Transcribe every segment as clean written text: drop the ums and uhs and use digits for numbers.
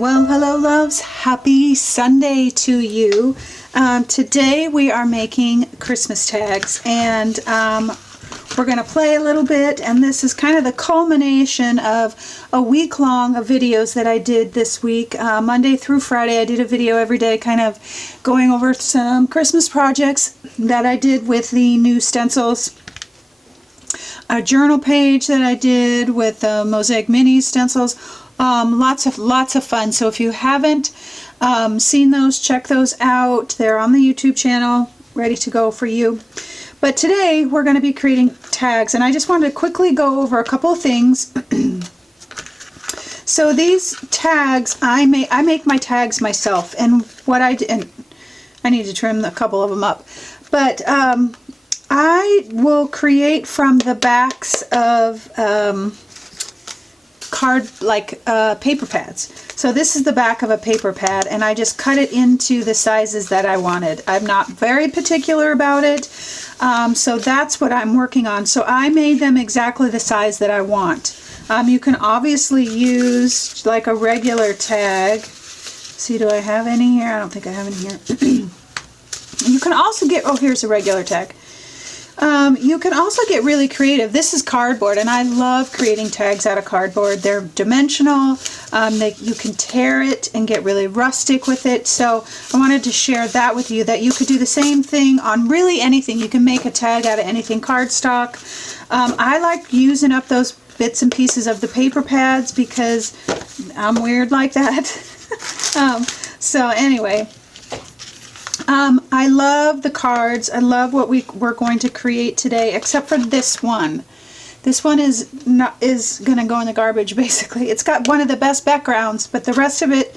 Well, hello loves, happy Sunday to you. Today we are making Christmas tags, and we're going to play a little bit, and this is kind of the culmination of a week long of videos that I did this week. Monday through Friday I did a video every day kind of going over some Christmas projects that I did with the new stencils. A journal page that I did with Mosaic Mini stencils. Lots of fun. So if you haven't seen those, check those out. They're on the YouTube channel, ready to go for you. But today we're going to be creating tags, and I just wanted to quickly go over a couple of things. So these tags, I make my tags myself, and what I need to trim a couple of them up, but I will create from the backs of paper pads. So this is the back of a paper pad, and I just cut it into the sizes that I wanted. I'm not very particular about it, so that's what I'm working on. So I made them exactly the size that I want. You can obviously use like a regular tag. See, do I have any here? I don't think I have any here. You can also get, oh, here's a regular tag. You can also get really creative. This is cardboard, and I love creating tags out of cardboard. They're dimensional. You can tear it and get really rustic with it. So I wanted to share that with you, that you could do the same thing on really anything. You can make a tag out of anything, cardstock. I like using up those bits and pieces of the paper pads because I'm weird like that. So anyway. I love the cards. I love what we're going to create today, except for this one. This one is going to go in the garbage, basically. It's got one of the best backgrounds, but the rest of it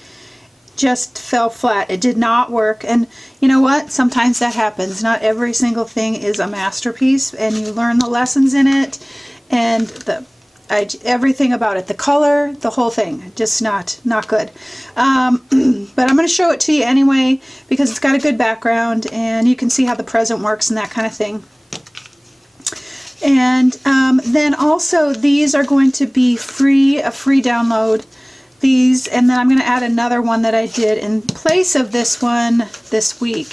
just fell flat. It did not work, and you know what? Sometimes that happens. Not every single thing is a masterpiece, and you learn the lessons in it, and everything about it, the color, the whole thing, just not good. But I'm going to show it to you anyway because it's got a good background, and you can see how the present works and that kind of thing. And then also these are going to be a free download. These, and then I'm going to add another one that I did in place of this one this week.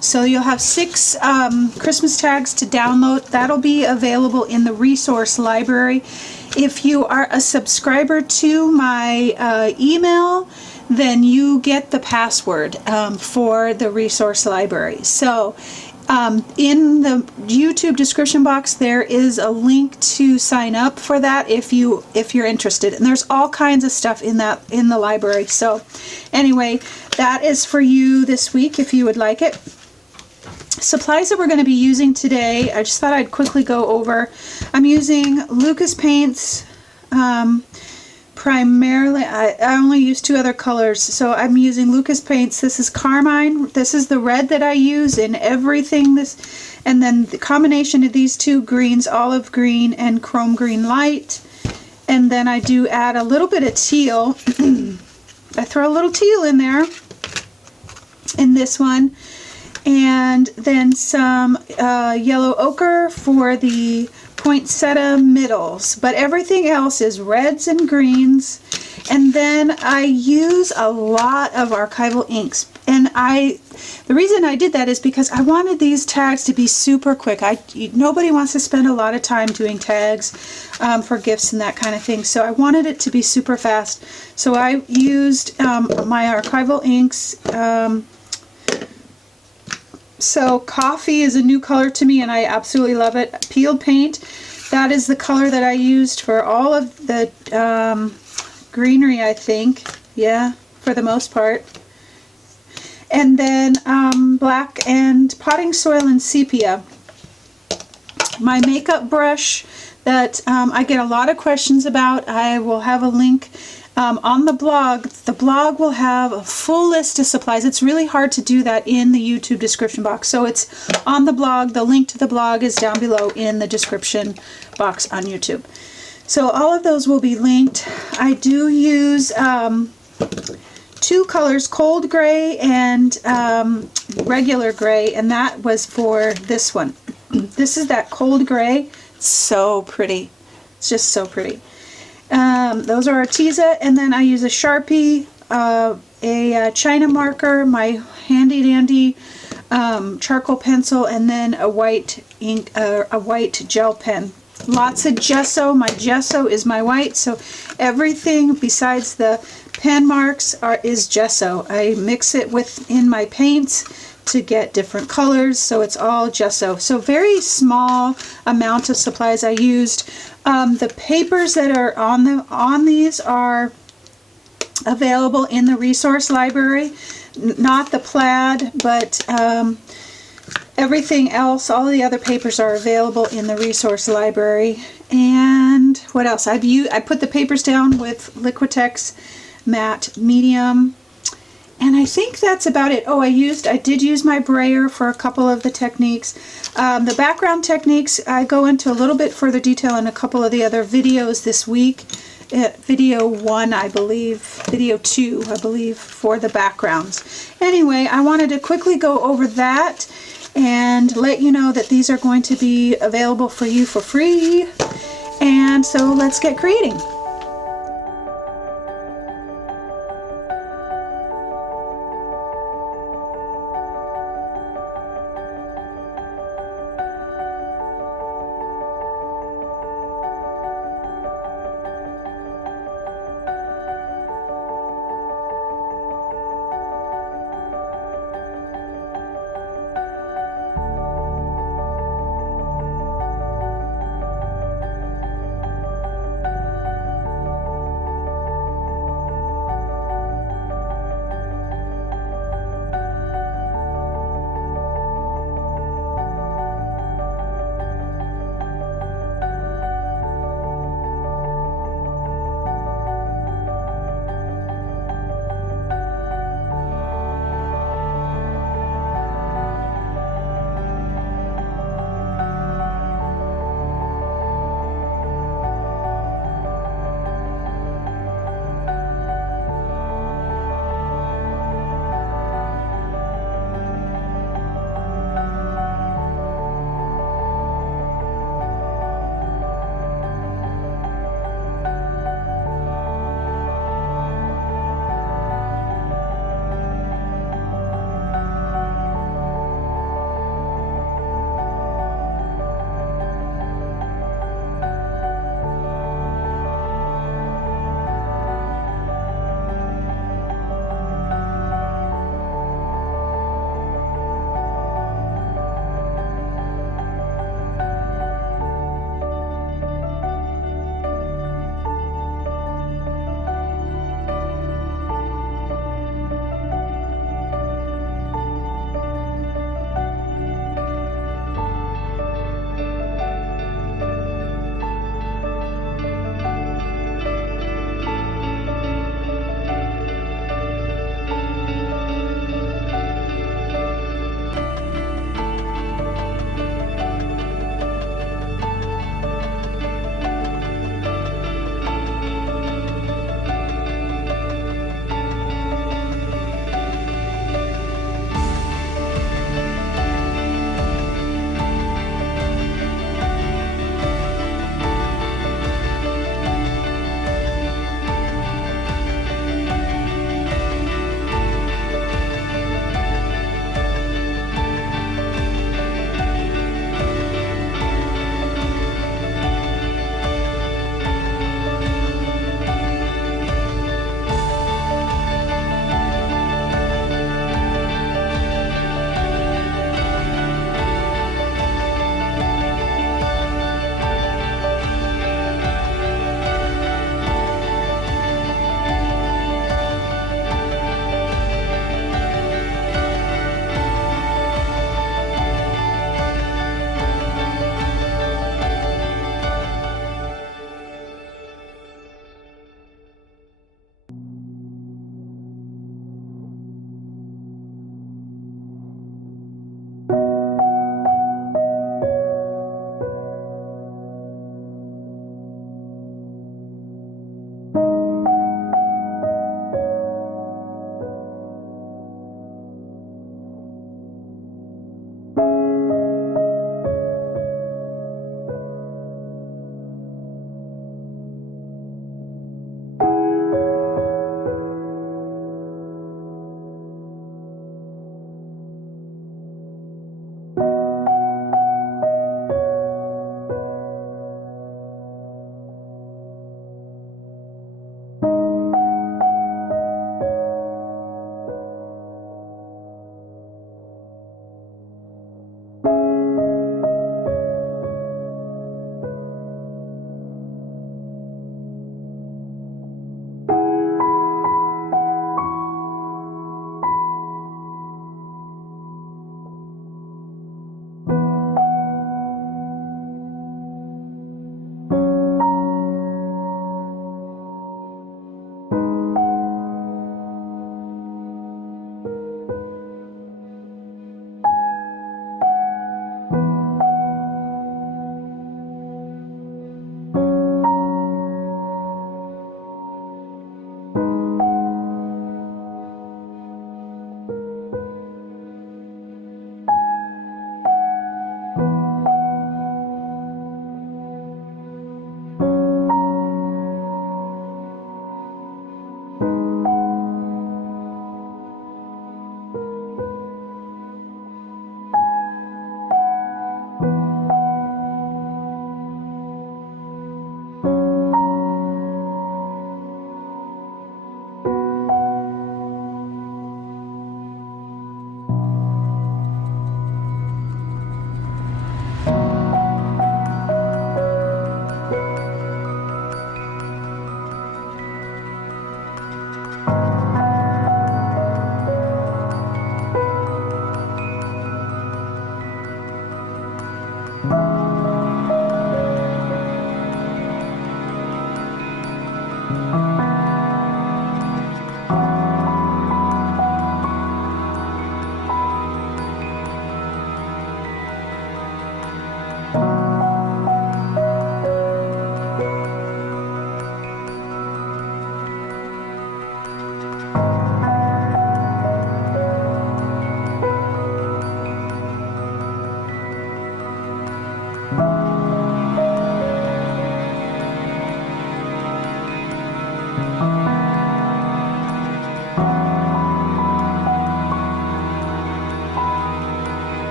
So you'll have 6 Christmas tags to download. That'll be available in the resource library. If you are a subscriber to my email, then you get the password for the resource library. So in the YouTube description box, there is a link to sign up for that if you're interested. And there's all kinds of stuff in the library. So anyway, that is for you this week if you would like it. Supplies that we're going to be using today, I just thought I'd quickly go over. I'm using Lucas paints. Primarily, I only use 2 other colors, so I'm using Lucas paints. This is carmine. This is the red that I use in everything. And then the combination of these 2 greens, olive green and chrome green light. And then I do add a little bit of teal. I throw a little teal in there in this one, and then some yellow ochre for the poinsettia middles, but everything else is reds and greens. And then I use a lot of archival inks, and the reason I did that is because I wanted these tags to be super quick. Nobody wants to spend a lot of time doing tags for gifts and that kind of thing, so I wanted it to be super fast. So I used my archival inks. So coffee is a new color to me, and I absolutely love it. Peeled paint, that is the color that I used for all of the greenery, I think. Yeah, for the most part. And then black and potting soil and sepia. My makeup brush that I get a lot of questions about, I will have a link on the blog. The blog will have a full list of supplies. It's really hard to do that in the YouTube description box, so it's on the blog. The link to the blog is down below in the description box on YouTube. So all of those will be linked. I do use 2 colors, cold gray and regular gray, and that was for this one. This is that cold gray. It's so pretty. It's just so pretty. Those are Arteza, and then I use a Sharpie, a China marker, my handy dandy charcoal pencil, and then a white ink, a white gel pen. Lots of gesso. My gesso is my white, so everything besides the pen marks is gesso. I mix it within my paints to get different colors, so it's all gesso. So very small amount of supplies I used. The papers that are on these are available in the resource library. Not the plaid, but everything else, all the other papers are available in the resource library. And what else? I put the papers down with Liquitex matte medium, and I think that's about it. Oh, I did use my brayer for a couple of the techniques. The background techniques, I go into a little bit further detail in a couple of the other videos this week. Video 1, I believe, video 2, I believe, for the backgrounds. Anyway, I wanted to quickly go over that and let you know that these are going to be available for you for free. And so let's get creating.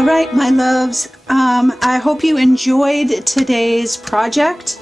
All right, my loves, I hope you enjoyed today's projects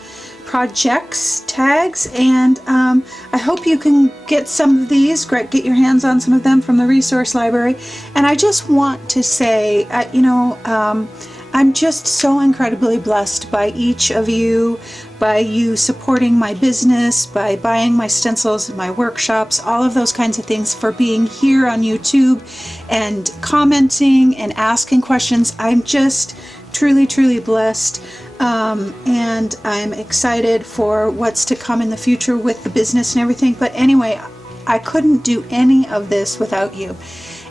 tags, and I hope you can get some of these, get your hands on some of them from the resource library. And I just want to say, I'm just so incredibly blessed by each of you, by you supporting my business, by buying my stencils, my workshops, all of those kinds of things, for being here on YouTube and commenting and asking questions. I'm just truly, truly blessed. And I'm excited for what's to come in the future with the business and everything. But anyway, I couldn't do any of this without you.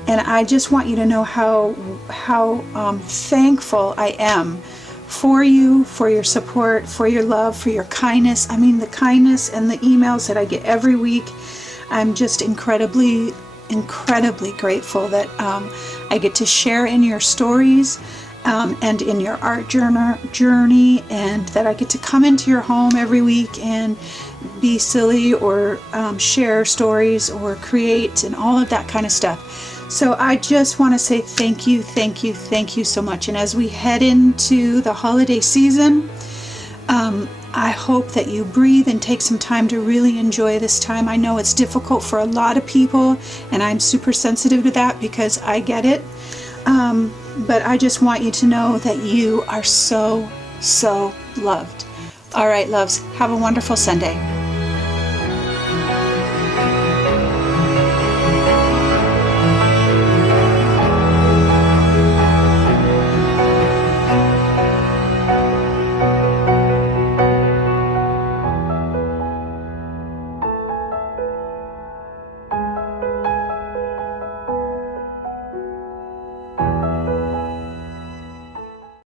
And I just want you to know how thankful I am for you, for your support, for your love, for your kindness. I mean, the kindness and the emails that I get every week. I'm just incredibly, incredibly grateful that I get to share in your stories and in your art journey, and that I get to come into your home every week and be silly or share stories or create and all of that kind of stuff. So I just want to say thank you, thank you, thank you so much. And as we head into the holiday season, I hope that you breathe and take some time to really enjoy this time. I know it's difficult for a lot of people, and I'm super sensitive to that because I get it. But I just want you to know that you are so, so loved. All right, loves, have a wonderful Sunday.